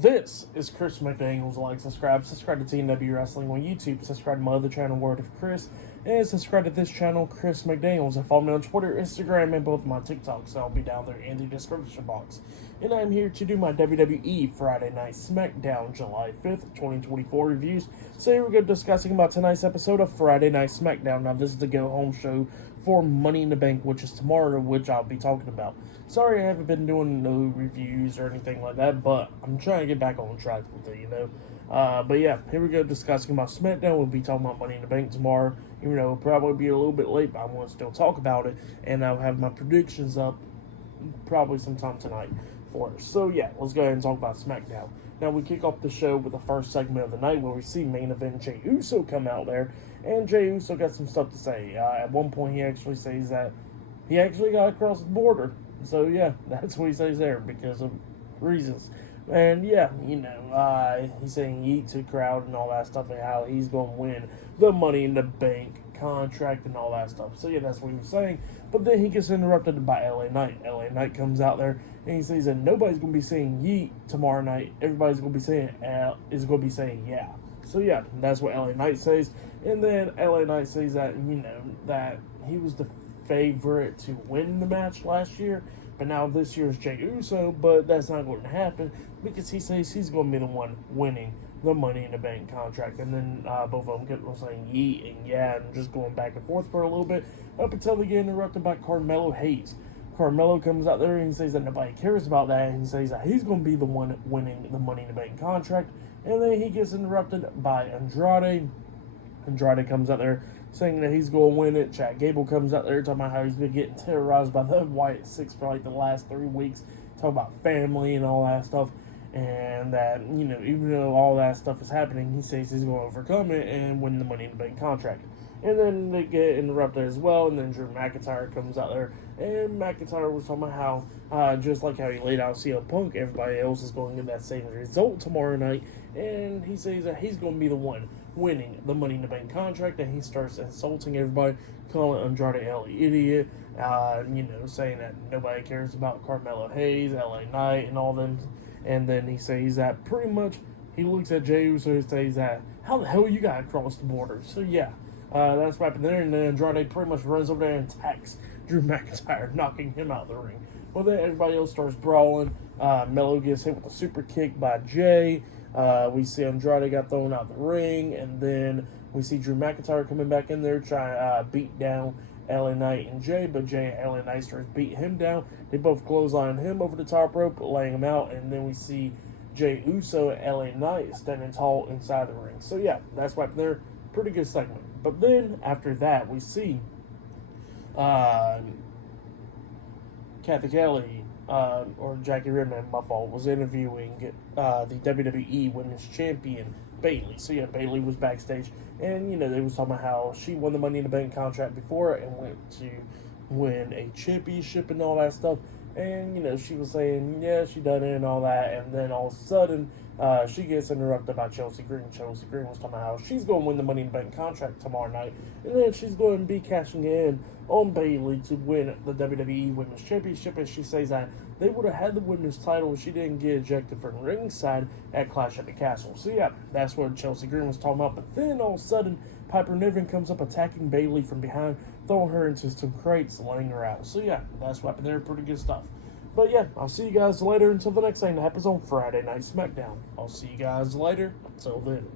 This is Chris McDaniels. Like, subscribe to TNW Wrestling on YouTube. Subscribe to my other channel, Word of Chris. And subscribe to this channel, Chris McDaniels. And follow me on Twitter, Instagram, and both my TikToks. I'll be down there in the description box. And I'm here to do my WWE Friday Night SmackDown July 5th, 2024 reviews. So here we go discussing about tonight's episode of Friday Night SmackDown. Now, this is the go-home show for Money in the Bank, which is tomorrow, which I'll be talking about. Sorry I haven't been doing no reviews or anything like that, but I'm trying to get back on track with it, But yeah, here we go discussing about SmackDown. We'll be talking about Money in the Bank tomorrow. Even though it'll probably be a little bit late, but I want to still talk about it. And I'll have my predictions up probably sometime tonight for us. So yeah, let's go ahead and talk about SmackDown. Now we kick off the show with the first segment of the night where we see main event Jey Uso come out there. And Jey Uso got some stuff to say. At one point he actually says that he actually got across the border. So yeah, that's what he says there because of reasons. And yeah, he's saying yeet to the crowd and all that stuff and how he's going to win the Money in the Bank contract and all that stuff. So yeah, that's what he was saying. But then he gets interrupted by LA Knight. LA Knight comes out there and he says that nobody's going to be saying yeet tomorrow night. Everybody's going to be saying yeah. So yeah, that's what LA Knight says. And then LA Knight says that, that he was the favorite to win the match last year, but now this year is Jey Uso, but that's not going to happen because he says he's going to be the one winning the Money in the Bank contract. And then both of them get saying yee and yeah and just going back and forth for a little bit up until they get interrupted by Carmelo Hayes. Carmelo comes out there and he says that nobody cares about that, and he says that he's going to be the one winning the Money in the Bank contract. And then he gets interrupted by Andrade. Andrade comes out there saying that he's going to win it. Chad Gable comes out there talking about how he's been getting terrorized by the Wyatt Six for like the last 3 weeks. Talking about family and all that stuff. And that, even though all that stuff is happening, he says he's going to overcome it and win the Money in the Bank contract. And then they get interrupted as well. And then Drew McIntyre comes out there. And McIntyre was talking about how, just like how he laid out CM Punk, everybody else is going to get that same result tomorrow night. And he says that he's going to be the one winning the Money in the Bank contract. And he starts insulting everybody, calling Andrade an idiot, saying that nobody cares about Carmelo Hayes, LA Knight, and all them. And then he says that pretty much he looks at Jey Uso and says that, how the hell you got across the border? So yeah, that's what happened there. And then Andrade pretty much runs over there and attacks Drew McIntyre, knocking him out of the ring. Well, then everybody else starts brawling. Melo gets hit with a super kick by Jay. We see Andrade got thrown out of the ring. And then we see Drew McIntyre coming back in there trying to beat down LA Knight and Jay. But Jay and LA Knight starts beating him down. They both clothesline him over the top rope, laying him out. And then we see Jey Uso and LA Knight standing tall inside the ring. So yeah, that's what happened there. Pretty good segment. But then after that, we see Kathy Kelly, or Jackie Redman, my fault, was interviewing the WWE Women's Champion, Bayley. So yeah, Bayley was backstage, and they was talking about how she won the Money in the Bank contract before and went to win a championship and all that stuff. And she was saying, yeah, she done it and all that, and then all of a sudden, she gets interrupted by Chelsea Green. Chelsea Green was talking about how she's going to win the Money in the Bank contract tomorrow night, and then she's going to be cashing in on Bayley to win the WWE Women's Championship. And she says that they would have had the women's title if she didn't get ejected from ringside at Clash at the Castle. So yeah, that's what Chelsea Green was talking about. But then all of a sudden, Piper Niven comes up attacking Bayley from behind, throwing her into some crates, laying her out. So yeah, that's what happened there. Pretty good stuff. But yeah, I'll see you guys later until the next thing that happens on Friday Night SmackDown. I'll see you guys later. Until then.